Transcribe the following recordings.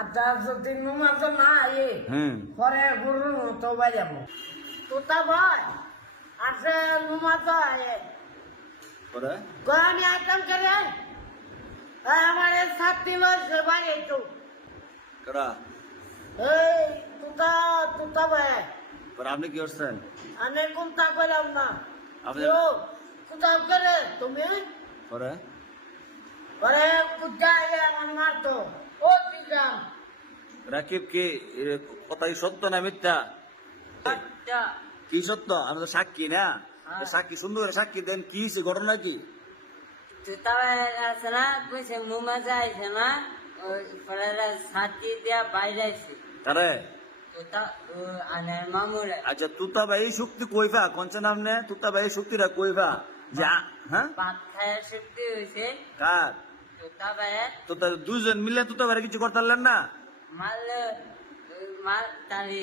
আচ্ছা যদি নুমাজ না আয়ে পরে গুরু তো বাজাবো তোতা ভাই আছে নুমাজ আয়ে পরে গানি আইটেম করে আমারে সাথী লইছে ভাই একটু করা এই তোতা ভাই পরে আপনি কি করছেন? আমি কোনটা কইলাম না আপনি কোনটা করে তুমি পরে পরে কুজায় আমার মারতো ও দিলাম রাকিব কি কথাই সত্য না মিথ্যা? আচ্ছা কি সত্য? আমি তো সাক্ষী না, সাক্ষী সুন্দর করে সাক্ষী দেন। কি হয়েছে, ঘটনা কি? তোতা আছে না কইছে নুমাজা আইছে না ওই পরে সাথী দিয়া বাইরে আইছে আরে তোতা আনের মামুরে আচ্ছা, তুতা ভাই শক্তি কইবা কোনছে নামনে? তুতা ভাই শক্তিটা কইবা যা। হ্যাঁ, ভাত খায় শক্তি হয়েছে কার? তোতা ভাই তুতা দুজন মিলে তুতা ভাই কিছু করতে পারলেন না? মারলে মার তারি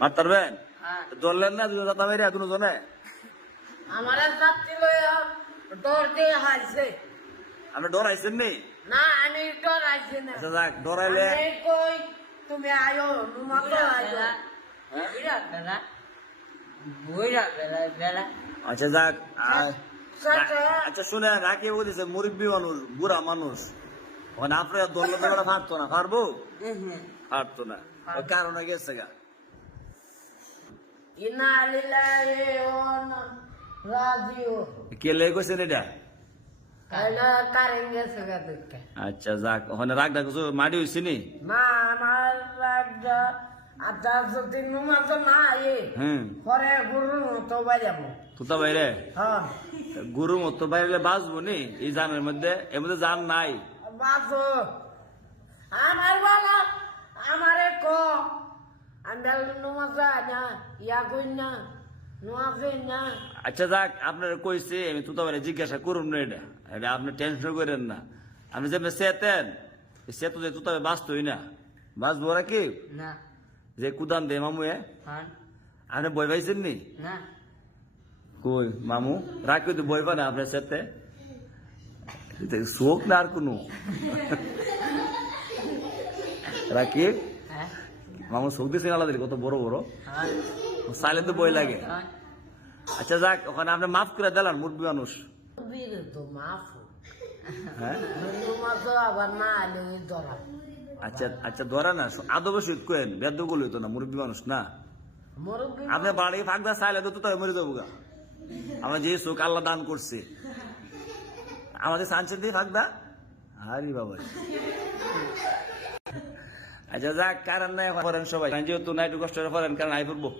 মারতে পারবেন? হ্যাঁ ধরলেন না দুজন দাতা ভাইরা দুজনে? আমার সাথী লইয়া ডর দিয়ে হারছে আপনি ডরাইছেন নি? না আমি ডরাইছি না আচ্ছা যাক, ডরাইলে আমি কই তুমি আয়ো নুমাজ আয়ো বুড়া বেলা বুড়া বেলা বেলা আচ্ছা যাক। সাথে আচ্ছা শুনে, রাকিব বলতেছে মুরব্বী মানুষ, বুড়া মানুষ, ওখানে আপনার দলের বেলা পারতো না, পারবো? পারতো না, ওই কারণে গেছে গা। ইনা লিল্লাহি ওয়া ইন্না রাজিউ কে লেগেছেন এটা? কাইলা কারেন গেছে গা দেখতে আচ্ছা যাক, ওখানে রাগটা কিছু মাটি হয়েছে নি? না আমার লাগা আচ্ছা যদি নুমাজ না আয়ে পরে গুরু তো বাজাবো তুতা বাইরে হ্যাঁ গুরু মতো বাইরে বাঁচবো নি এই জানের মধ্যে? এর মধ্যে জান নাই। বাসো আমার বাবা আমারে ক আমি নুমাজ না ইয়া কই না নুমাজে না আচ্ছা যাক, আপনার কইছে আমি তুতা বাইরে জিজ্ঞাসা করুন না, এটা এটা আপনি টেনশন করেন না। আপনি যে সেতেন সেতু যে তুতা বাঁচতই না, বাঁচবো ওরা কি না যে কুদান দে মামুয়ে? হ্যাঁ আপনি বই পাইছেন নি? না কই মামু রাখি তো বই পা না আপনার সাথে শোক না আর কোনো রাখি হ্যাঁ মামু শোক দিয়েছেন আলাদা কত বড় বড় হ্যাঁ সাইলে তো বই লাগে। হ্যাঁ আচ্ছা যাক, ওখানে আপনি মাফ করে দিলেন মুরব্বী মানুষ। বীরে তো মাফ হ্যাঁ নুমাজ আবার না আলে ধরা আচ্ছা আচ্ছা, ধরা না আদব শীত কেন বেদ গুলো হইতো না, মুরব্বী মানুষ না মুরব্বি আপনি বাড়ি ফাঁকদা চাইলে তো তাই মরে যাবো গা। আমরা যে চোখ আল্লাহ দান করছে আমাদের সানসেন দিয়ে ফাঁকদা হারি বাবা। আচ্ছা যাক, কারণ নাই করেন সবাই, যেহেতু না একটু কষ্ট করে করেন, কারণ আই পড়বো।